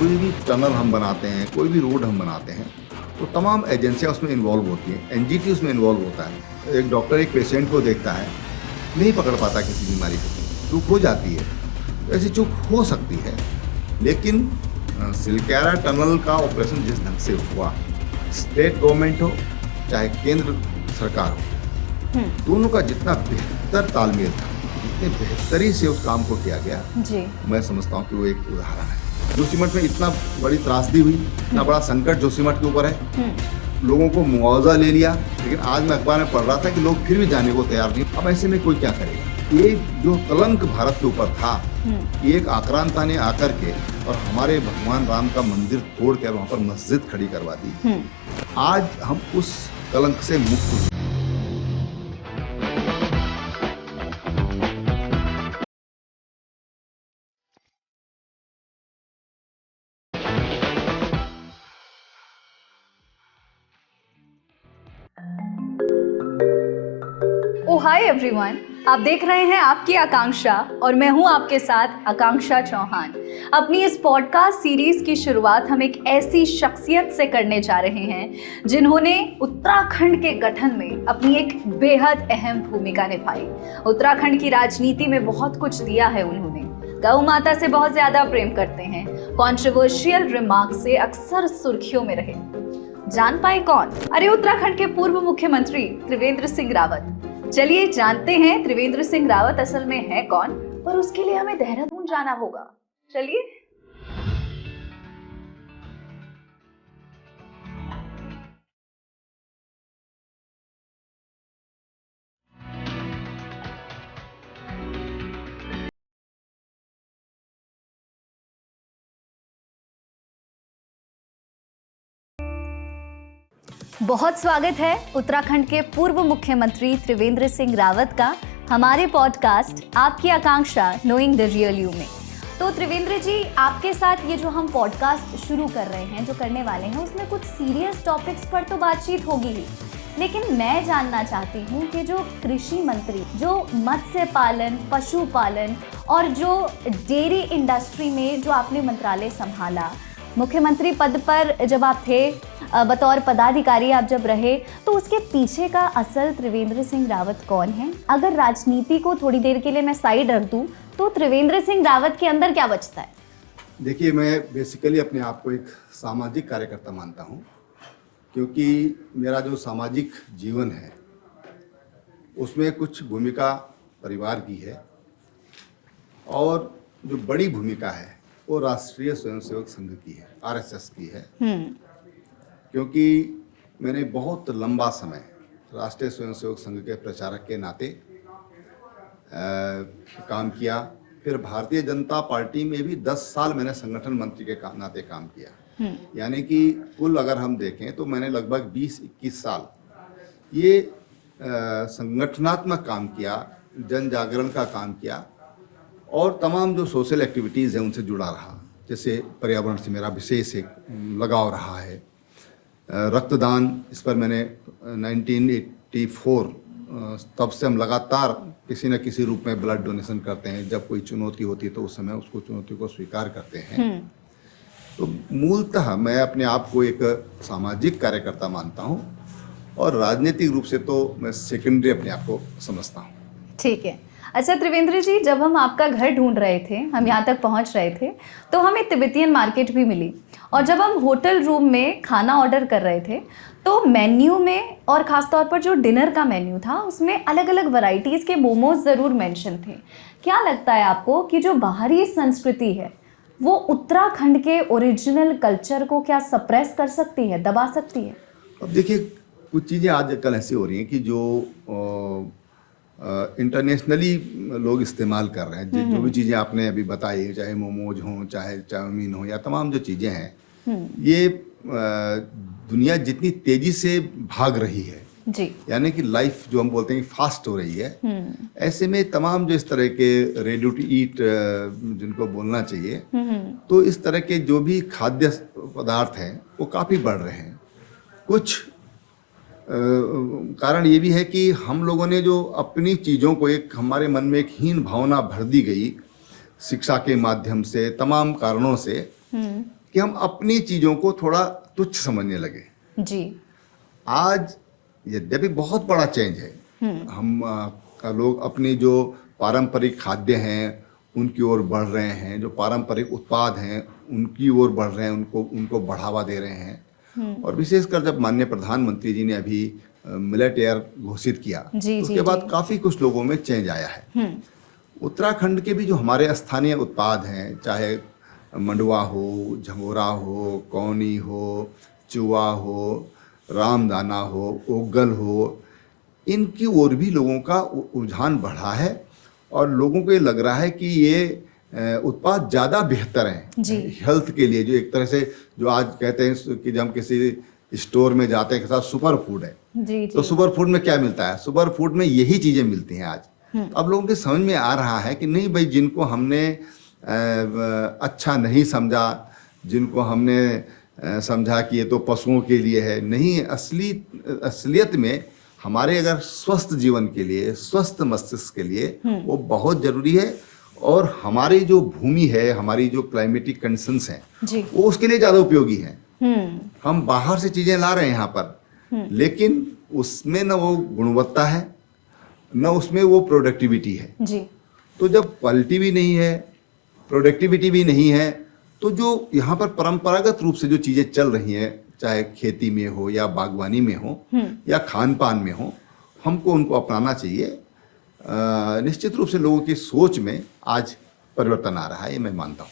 कोई भी टनल हम बनाते हैं, कोई भी रोड हम बनाते हैं, तो तमाम एजेंसियां उसमें इन्वॉल्व होती हैं, एनजीटी उसमें इन्वॉल्व होता है। एक डॉक्टर एक पेशेंट को देखता है, नहीं पकड़ पाता किसी बीमारी को, चूक हो जाती है, तो ऐसी चूक हो सकती है। लेकिन सिलक्यारा टनल का ऑपरेशन जिस ढंग से हुआ, स्टेट गवर्नमेंट हो चाहे केंद्र सरकार हो, दोनों का जितना बेहतर तालमेल था, जितने बेहतरी से उस काम को किया गया जी, मैं समझता हूँ कि वो एक उदाहरण है। जोशीमठ में इतना बड़ी त्रासदी हुई, इतना बड़ा संकट जोशीमठ के ऊपर है, लोगों को मुआवजा ले लिया, लेकिन आज मैं अखबार में पढ़ रहा था कि लोग फिर भी जाने को तैयार नहीं। अब ऐसे में कोई क्या करेगा? ये जो कलंक भारत के ऊपर था, एक आक्रांता ने आकर के और हमारे भगवान राम का मंदिर तोड़ कर वहाँ पर मस्जिद खड़ी करवा दी। आज हम उस कलंक से मुक्त हुए। हाय एवरीवन, आप देख रहे हैं आपकी आकांक्षा और मैं हूं आपके साथ आकांक्षा चौहान। अपनी इस पॉडकास्ट सीरीज की शुरुआत हम एक ऐसी शख्सियत से करने जा रहे हैं जिन्होंने उत्तराखंड के गठन में अपनी एक बेहद अहम भूमिका निभाई। उत्तराखंड की राजनीति में बहुत कुछ दिया है उन्होंने। गौ माता से बहुत ज्यादा प्रेम करते हैं, कॉन्ट्रोवर्शियल रिमार्क से अक्सर सुर्खियों में रहे। जान पाए कौन? अरे उत्तराखंड के पूर्व मुख्यमंत्री त्रिवेंद्र सिंह रावत। चलिए जानते हैं त्रिवेंद्र सिंह रावत असल में है कौन, और उसके लिए हमें देहरादून जाना होगा। चलिए। बहुत स्वागत है उत्तराखंड के पूर्व मुख्यमंत्री त्रिवेंद्र सिंह रावत का हमारे पॉडकास्ट आपकी आकांक्षा नोइंग द रियल यू में। तो त्रिवेंद्र जी, आपके साथ ये जो हम पॉडकास्ट शुरू कर रहे हैं, जो करने वाले हैं, उसमें कुछ सीरियस टॉपिक्स पर तो बातचीत होगी ही, लेकिन मैं जानना चाहती हूँ कि जो कृषि मंत्री, जो मत्स्य पालन, पशुपालन और जो डेयरी इंडस्ट्री में जो आपने मंत्रालय संभाला, मुख्यमंत्री पद पर जब आप थे, बतौर पदाधिकारी आप जब रहे, तो उसके पीछे का असल त्रिवेंद्र सिंह रावत कौन है? अगर राजनीति को थोड़ी देर के लिए मैं साइड रख दूं, तो त्रिवेंद्र सिंह रावत के अंदर क्या बचता है? देखिए, मैं बेसिकली अपने आप को एक सामाजिक कार्यकर्ता मानता हूं, क्योंकि मेरा जो सामाजिक जीवन है उसमें कुछ भूमिका परिवार की है और जो बड़ी भूमिका है वो राष्ट्रीय स्वयंसेवक संघ की है, आरएसएस की है। क्योंकि मैंने बहुत लंबा समय राष्ट्रीय स्वयंसेवक संघ के प्रचारक के नाते काम किया। फिर भारतीय जनता पार्टी में भी 10 साल मैंने संगठन मंत्री के नाते काम किया। यानी कि कुल अगर हम देखें तो मैंने लगभग 20-21 साल ये संगठनात्मक काम किया, जन जागरण का काम किया और तमाम जो सोशल एक्टिविटीज़ हैं उनसे जुड़ा रहा। जैसे पर्यावरण से मेरा विशेष एक लगाव रहा है, रक्तदान, इस पर मैंने 1984 तब से हम लगातार किसी न किसी रूप में ब्लड डोनेशन करते हैं। जब कोई चुनौती होती है तो उस समय उसको चुनौती को स्वीकार करते हैं। तो मूलतः मैं अपने आप को एक सामाजिक कार्यकर्ता मानता हूँ और राजनीतिक रूप से तो मैं सेकेंडरी अपने आप को समझता हूँ। ठीक है। अच्छा त्रिवेंद्र जी, जब हम आपका घर ढूंढ रहे थे, हम यहाँ तक पहुँच रहे थे, तो हमें तिब्बतियन मार्केट भी मिली, और जब हम होटल रूम में खाना ऑर्डर कर रहे थे तो मेन्यू में, और ख़ासतौर पर जो डिनर का मेन्यू था, उसमें अलग अलग वैरायटीज़ के मोमोज ज़रूर मेंशन थे। क्या लगता है आपको कि जो बाहरी संस्कृति है वो उत्तराखंड के ओरिजिनल कल्चर को क्या सप्रेस कर सकती है, दबा सकती है? अब देखिए, कुछ चीज़ें आजकल ऐसी हो रही हैं कि जो इंटरनेशनली लोग इस्तेमाल कर रहे हैं। जो भी चीज़ें आपने अभी बताई, चाहे मोमोज हों, चाहे चाउमीन हो, या तमाम जो चीज़ें हैं, ये दुनिया जितनी तेज़ी से भाग रही है जी, यानी कि लाइफ जो हम बोलते हैं फास्ट हो रही है, ऐसे में तमाम जो इस तरह के रेडी टू ईट जिनको बोलना चाहिए, तो इस तरह के जो भी खाद्य पदार्थ हैं वो काफ़ी बढ़ रहे हैं। कुछ कारण ये भी है कि हम लोगों ने जो अपनी चीज़ों को, एक हमारे मन में एक हीन भावना भर दी गई शिक्षा के माध्यम से, तमाम कारणों से, कि हम अपनी चीज़ों को थोड़ा तुच्छ समझने लगे। जी। आज यद्यपि बहुत बड़ा चेंज है, हम लोग अपनी जो पारंपरिक खाद्य हैं उनकी ओर बढ़ रहे हैं, जो पारंपरिक उत्पाद हैं उनकी ओर बढ़ रहे हैं, उनको बढ़ावा दे रहे हैं। और विशेषकर जब माननीय प्रधानमंत्री जी ने अभी मिलेट ईयर घोषित किया, जी, तो जी, उसके बाद जी। काफ़ी कुछ लोगों में चेंज आया है। उत्तराखंड के भी जो हमारे स्थानीय उत्पाद हैं, चाहे मंडुआ हो, झंगोरा हो, कौनी हो, चुआ हो, रामदाना हो, ओगल हो, इनकी ओर भी लोगों का रुझान बढ़ा है और लोगों को ये लग रहा है कि ये उत्पाद ज़्यादा बेहतर हैं जी। हेल्थ के लिए। जो एक तरह से जो आज कहते हैं कि जब हम किसी स्टोर में जाते हैं के साथ सुपर फूड है, जी, तो जी। सुपर फूड में क्या मिलता है? सुपर फूड में यही चीज़ें मिलती हैं आज। अब लोगों के समझ में आ रहा है कि नहीं भाई, जिनको हमने अच्छा नहीं समझा, जिनको हमने समझा कि ये तो पशुओं के लिए है, नहीं, असलियत में हमारे अगर स्वस्थ जीवन के लिए, स्वस्थ मस्तिष्क के लिए वो बहुत ज़रूरी है। और हमारी जो भूमि है, हमारी जो क्लाइमेटिक कंडीशंस हैं, जी। वो उसके लिए ज़्यादा उपयोगी हैं। हम बाहर से चीज़ें ला रहे हैं यहाँ पर, लेकिन उसमें न वो गुणवत्ता है, न उसमें वो प्रोडक्टिविटी है। जी। तो जब क्वालिटी भी नहीं है, प्रोडक्टिविटी भी नहीं है, तो जो यहाँ पर परंपरागत रूप से जो चीज़ें चल रही हैं, चाहे खेती में हो या बागवानी में हो या खान पान में हो, हमको उनको अपनाना चाहिए। निश्चित रूप से लोगों की सोच में आज परिवर्तन आ रहा है, ये मैं मानता हूँ।